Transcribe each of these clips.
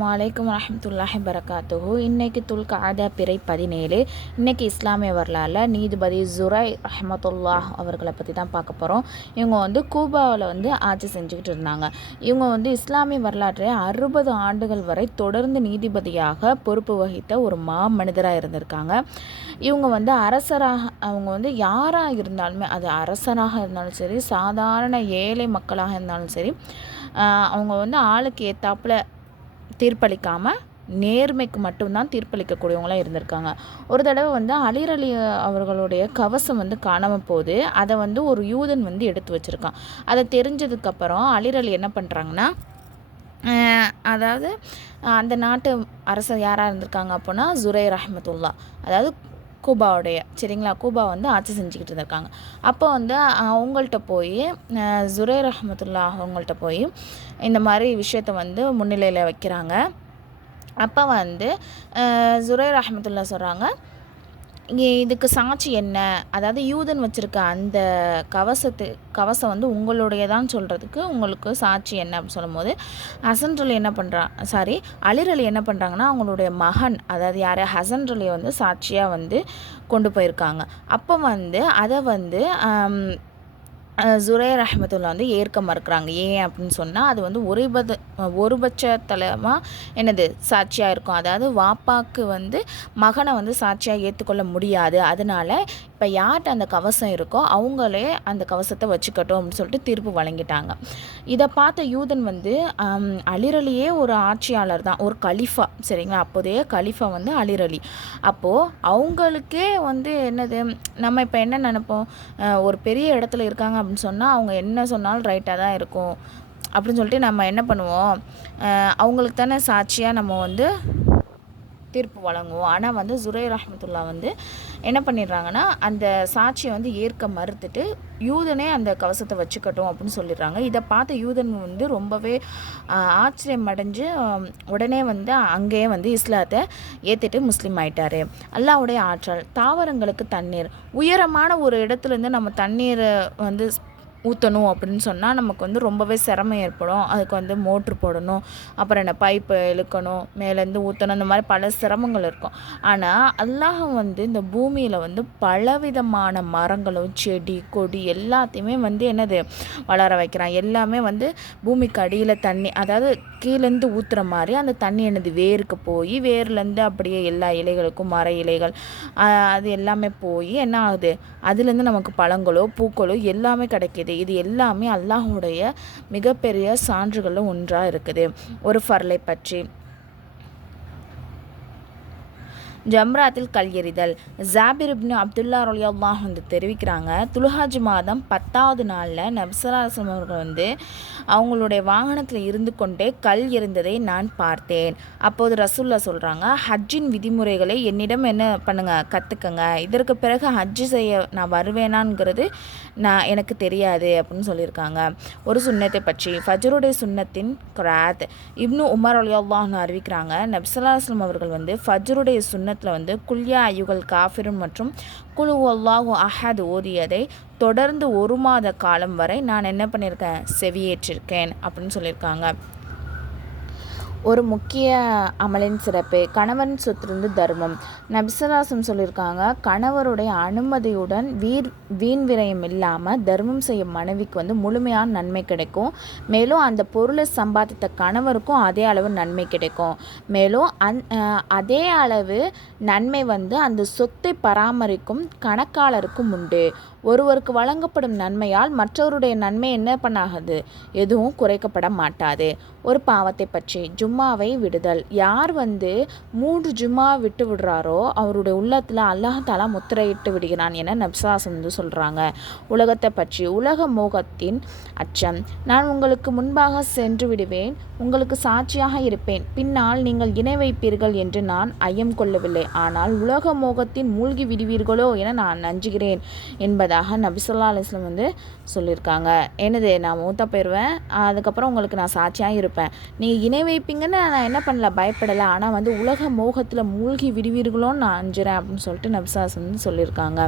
அஸ்ஸலாமு அலைக்கும் வரஹ்மத்துல்லாஹி வரகாத்துஹு. இன்றைக்கி துல்காதா பிறை 17. இன்றைக்கி இஸ்லாமிய வரலாறுல நீதிபதி ஜுரை ரஹ்மத்துல்லாஹ் அவர்களை பற்றி தான் பார்க்க போகிறோம். இவங்க வந்து கூபாவில் ஆட்சி செஞ்சுக்கிட்டு இருந்தாங்க. இவங்க இஸ்லாமிய வரலாற்றை 60 ஆண்டுகள் வரை தொடர்ந்து நீதிபதியாக பொறுப்பு வகித்த ஒரு மனிதராக இருந்திருக்காங்க. இவங்க அரசராக அவங்க யாராக இருந்தாலுமே, அது அரசராக இருந்தாலும் சரி, சாதாரண ஏழை மக்களாக இருந்தாலும் சரி, அவங்க ஆளுக்கு ஏற்றாப்புல தீர்ப்பளிக்காமல் நேர்மைக்கு மட்டும்தான் தீர்ப்பளிக்கக்கூடியவங்களாக இருந்திருக்காங்க. ஒரு தடவை அலிர் அலி அவர்களுடைய கவசம் காணாமல் போகுது. அதை ஒரு யூதன் எடுத்து வச்சுருக்கான். அதை தெரிஞ்சதுக்கப்புறம் அலிர் அலி என்ன பண்ணுறாங்கன்னா, அதாவது அந்த நாட்டு அரசர் யாராக இருந்திருக்காங்க அப்படின்னா ஜுரை ரஹ்மத்துல்லா, அதாவது கூபாவுடைய சரிங்களா, கூபா ஆட்சி செஞ்சுக்கிட்டு இருந்திருக்காங்க. அப்போ அவங்கள்ட்ட போய் ஜுரை ரஹ்மத்துல்லா அவங்கள்ட்ட போய் இந்த மாதிரி விஷயத்தை முன்னிலையில் வைக்கிறாங்க. அப்போ ஜுரை ரஹ்மத்துல்லா சொல்கிறாங்க, இங்கே இதுக்கு சாட்சி என்ன, அதாவது யூதன் வச்சுருக்க அந்த கவசம் உங்களுடையதான் சொல்கிறதுக்கு உங்களுக்கு சாட்சி என்ன அப்படின்னு சொல்லும்போது ஹசன் அலி என்ன பண்ணுறான், அலிர் அலி என்ன பண்ணுறாங்கன்னா, அவங்களுடைய மகன், அதாவது யார், ஹசன் அலியை சாட்சியாக கொண்டு போயிருக்காங்க. அப்போ அதை ஜுரை ரஹ்மத்துல்லா ஏற்க மறுக்கிறாங்க. ஏன் அப்படின்னு சொன்னால், அது ஒருபட்சத்தலமாக என்னது சாட்சியாக இருக்கும். அதாவது வாப்பாக்கு மகனை சாட்சியாக ஏற்றுக்கொள்ள முடியாது. அதனால் இப்போ யார்கிட்ட அந்த கவசம் இருக்கோ அவங்களே அந்த கவசத்தை வச்சுக்கட்டும் அப்படின்னு சொல்லிட்டு தீர்ப்பு வழங்கிட்டாங்க. இதை பார்த்த யூதன் அலிர் அலியே ஒரு ஆட்சியாளர் தான், ஒரு கலிஃபா சரிங்களா, அப்போதைய கலிஃபா அலிர் அலி. அப்போது அவங்களுக்கே என்னது, நம்ம இப்போ என்ன நினைப்போம், ஒரு பெரிய இடத்துல இருக்காங்க அப்படின்னு சொன்னால் அவங்க என்ன சொன்னாலும் ரைட்டாக தான் இருக்கும் அப்படின்னு சொல்லிட்டு நம்ம என்ன பண்ணுவோம், அவங்களுக்கு தானே சாட்சியாக நம்ம தீர்ப்பு வழங்குவோம். ஆனால் ஜுரை ரஹ்மத்துல்லா என்ன பண்ணிடுறாங்கன்னா, அந்த சாட்சியை ஏற்க மறுத்துட்டு யூதனே அந்த கவசத்தை வச்சுக்கட்டும் அப்படின்னு சொல்லிடுறாங்க. இதை பார்த்த யூதன் ரொம்பவே ஆச்சரியம் அடைஞ்சு உடனே அங்கேயே இஸ்லாத்தை ஏற்றுட்டு முஸ்லீம் ஆயிட்டார். அல்லாஹ்வுடைய ஆற்றல், தாவரங்களுக்கு தண்ணீர், உயரமான ஒரு இடத்துலேருந்து நம்ம தண்ணீரை ஊற்றணும் அப்படின்னு சொன்னால் நமக்கு ரொம்பவே சிரமம் ஏற்படும். அதுக்கு மோட்ரு போடணும், அப்புறம் என்ன பைப்பு இழுக்கணும், மேலேருந்து ஊற்றணும், இந்த மாதிரி பல சிரமங்கள் இருக்கும். ஆனால் அல்லாஹ் இந்த பூமியில் பலவிதமான மரங்களும் செடி கொடி எல்லாத்தையுமே என்னது வளர வைக்கிறான். எல்லாமே பூமிக்கு அடியில் தண்ணி, அதாவது கீழேருந்து ஊற்றுற மாதிரி அந்த தண்ணி என்னது வேருக்கு போய், வேர்லேருந்து அப்படியே எல்லா இலைகளுக்கும், மர இலைகள் அது எல்லாமே போய் என்ன ஆகுது, அதுலேருந்து நமக்கு பழங்களோ பூக்களோ எல்லாமே கிடைக்கிது. இது எல்லாமே அல்லாஹ்வுடைய மிகப்பெரிய சான்றுகளில் ஒன்றாக இருக்குது. ஒரு ஃபர்லை பற்றி ஜம்ராத்தில் கல் எறிதல். ஜாபிர் இப்னு அப்துல்லா ரலியல்லாஹு தெரிவிக்கிறாங்க, துல்ஹஜ் மாதம் 10வது நாளில் நபி ஸல்லல்லாஹு அலைஹி வஸல்லம் அவர்கள் அவங்களுடைய வாகனத்தில் இருந்து கொண்டே கல் எறிந்ததை நான் பார்த்தேன். அப்போது ரசூல்லா சொல்கிறாங்க, ஹஜ்ஜின் விதிமுறைகளை என்னிடம் என்ன பண்ணுங்க, கற்றுக்கங்க. இதற்கு பிறகு ஹஜ்ஜு செய்ய நான் வருவேனாங்கிறது எனக்கு தெரியாது அப்படின்னு சொல்லியிருக்காங்க. ஒரு சுன்னத்தை பற்றி ஃபஜ்ருடைய சுன்னத்தின் கிராத். இப்னு உமர் ரலியல்லாஹு அறிவிக்கிறாங்க, நபி ஸல்லல்லாஹு அலைஹி வஸல்லம் அவர்கள் ஃபஜ்ருடைய சுன்னத்தில் குல்யா அய்யுகல் காஃபிரும் மற்றும் குல் ஹுவல்லாஹு அஹத் ஓதியதை தொடர்ந்து 1 மாத காலம் வரை நான் என்ன பண்ணியிருக்கேன், செவியேற்றிருக்கேன் அப்படின்னு சொல்லியிருக்காங்க. ஒரு முக்கிய அமலின் சிறப்பு, கணவன் சொத்திலிருந்து தர்மம். நபி ஸல்லல்லாஹு அலைஹி வஸல்லம் சொல்லியிருக்காங்க, கணவருடைய அனுமதியுடன் வீண் விரயம் இல்லாமல் தர்மம் செய்யும் மனைவிக்கு முழுமையான நன்மை கிடைக்கும். மேலும் அந்த பொருளை சம்பாதித்த கணவருக்கும் அதே அளவு நன்மை கிடைக்கும். மேலும் அதே அளவு நன்மை அந்த சொத்தை பராமரிக்கும் கணக்காளருக்கும் உண்டு. ஒருவருக்கு வழங்கப்படும் நன்மையால் மற்றவருடைய நன்மை என்ன பண்ணாது, எதுவும் குறைக்கப்பட மாட்டாது. ஒரு பாவத்தை பற்றி ஜும்மாவை விடுதல். யார் 3 ஜும்மா விட்டு விடுறாரோ அவருடைய உள்ளத்தில் அல்லாஹ் தஆலா முத்திரையிட்டு விடுகிறான் என நபி ஸல்லல்லாஹு அலைஹி வஸல்லம் சொல்கிறாங்க. உலகத்தை பற்றி உலக மோகத்தின் அச்சம். நான் உங்களுக்கு முன்பாக சென்று விடுவேன், உங்களுக்கு சாட்சியாக இருப்பேன், பின்னால் நீங்கள் இணை வைப்பீர்கள் என்று நான் ஐயம் கொள்ளவில்லை, ஆனால் உலக மோகத்தின் மூழ்கி விடுவீர்களோ என நான் நஞ்சுகிறேன் என்பதாக நபி ஸல்லல்லாஹு அலைஹி வஸல்லம் சொல்லியிருக்காங்க. என்னது, நான் மூத்தா போயிடுவேன், அதுக்கப்புறம் உங்களுக்கு நான் சாட்சியாக இருப்பேன், நீங்கள் இணை வைப்பீங்க நீங்கன்னு நான் என்ன பண்ணல, பயப்படலை, ஆனால் வந்து உலக மோகத்தில் மூழ்கி விடுவீர்களோன்னு நான் அஞ்சுறேன் அப்படின்னு சொல்லிட்டு நபிசாஸ் வந்து சொல்லியிருக்காங்க.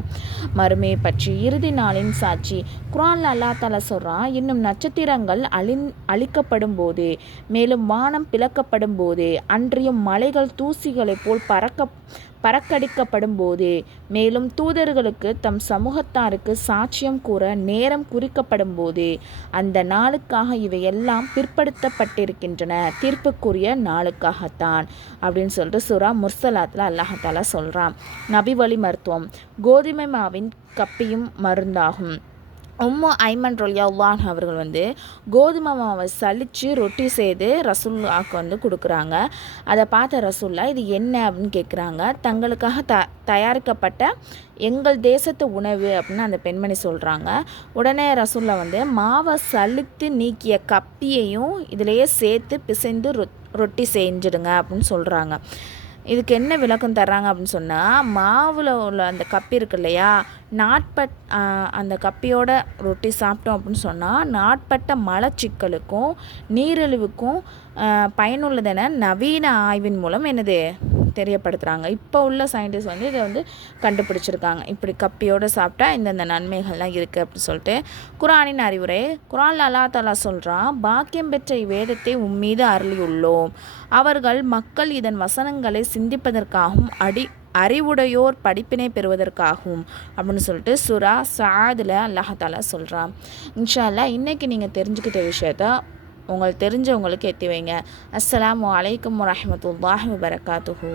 மறுமையை பற்றி இறுதி நாளின் சாட்சி குர்ஆனில் அல்லாஹ் தஆலா சொல்கிறான், இன்னும் நட்சத்திரங்கள் அழிக்கப்படும் போதே, மேலும் வானம் பிளக்கப்படும் போதே, அன்றியும் மலைகள் தூசிகளை போல் பறக்கடிக்கப்படும் போதே, மேலும் தூதர்களுக்கு தம் சமூகத்தாருக்கு சாட்சியம் கூற நேரம் குறிக்கப்படும் போதே, அந்த நாளுக்காக இவையெல்லாம் பிற்படுத்தப்பட்டிருக்கின்றன, தீர்ப்புக்குரிய நாளுக்காகத்தான் அப்படின்னு சொல்லிட்டு சூரா முர்சலாத்தில் அல்லாஹ் தஆலா சொல்கிறான். நபி வழி மருத்துவம் கோதுமை மாவின் கப்பியும் மருந்தாகும். உம்மு ஐமன் ரலியல்லாஹு அவர்கள் வந்து கோதுமை மாவை சலித்து ரொட்டி செய்து ரசூலுல்லாஹ்க்கு வந்து கொடுக்குறாங்க. அதை பார்த்த ரசூலுல்லாஹ் இது என்ன அப்படின்னு கேட்குறாங்க. தங்களுக்காக தயாரிக்கப்பட்ட எங்கள் தேசத்து உணவு அப்படின்னு அந்த பெண்மணி சொல்கிறாங்க. உடனே ரசூலுல்லாஹ் வந்து மாவை சலித்து நீக்கிய கப்பியையும் இதிலேயே சேர்த்து பிசைந்து ரொட்டி செஞ்சிடுங்க அப்படின்னு சொல்கிறாங்க. இதுக்கு என்ன விளக்கம் தர்றாங்க அப்படின்னு சொன்னால், மாவில் உள்ள அந்த கப்பி இருக்கு இல்லையா, அந்த கப்பியோட ரொட்டி சாப்பிட்டோம் அப்படின்னு சொன்னால் நாட்பட்ட மலச்சிக்கலுக்கும் நீரிழிவுக்கும் பயனுள்ளதென நவீன ஆய்வின் மூலம் என்னது தெரியப்படுத்துகிறாங்க. இப்போ உள்ள சயின்டிஸ்ட் வந்து இதை வந்து கண்டுபிடிச்சிருக்காங்க. இப்படி கப்பியோடு சாப்பிட்டா இந்தந்த நன்மைகள்லாம் இருக்குது அப்படின்னு சொல்லிட்டு குர்ஆனின் அறிவுரை. குர்ஆனில் அல்லாஹ் தஆலா சொல்கிறான், பாக்கியம் பெற்ற இவ்வேதத்தை உம்மீது அருளியுள்ளோம். அவர்கள் மக்கள் இதன் வசனங்களை சிந்திப்பதற்காகவும் அறிவுடையோர் படிப்பினை பெறுவதற்காகவும் அப்படின்னு சொல்லிட்டு சூரா சாதில் அல்லாஹ் தஆலா சொல்கிறான். இன்ஷா அல்லாஹ் இன்றைக்கி நீங்கள் தெரிஞ்சுக்கிட்ட விஷயத்த உங்களுக்கு தெரிஞ்சவங்களுக்கு எத்தி வைங்க. அஸ்ஸலாமு அலைக்கும் வரஹ்மத்துல்லாஹி வபரகாத்துஹு.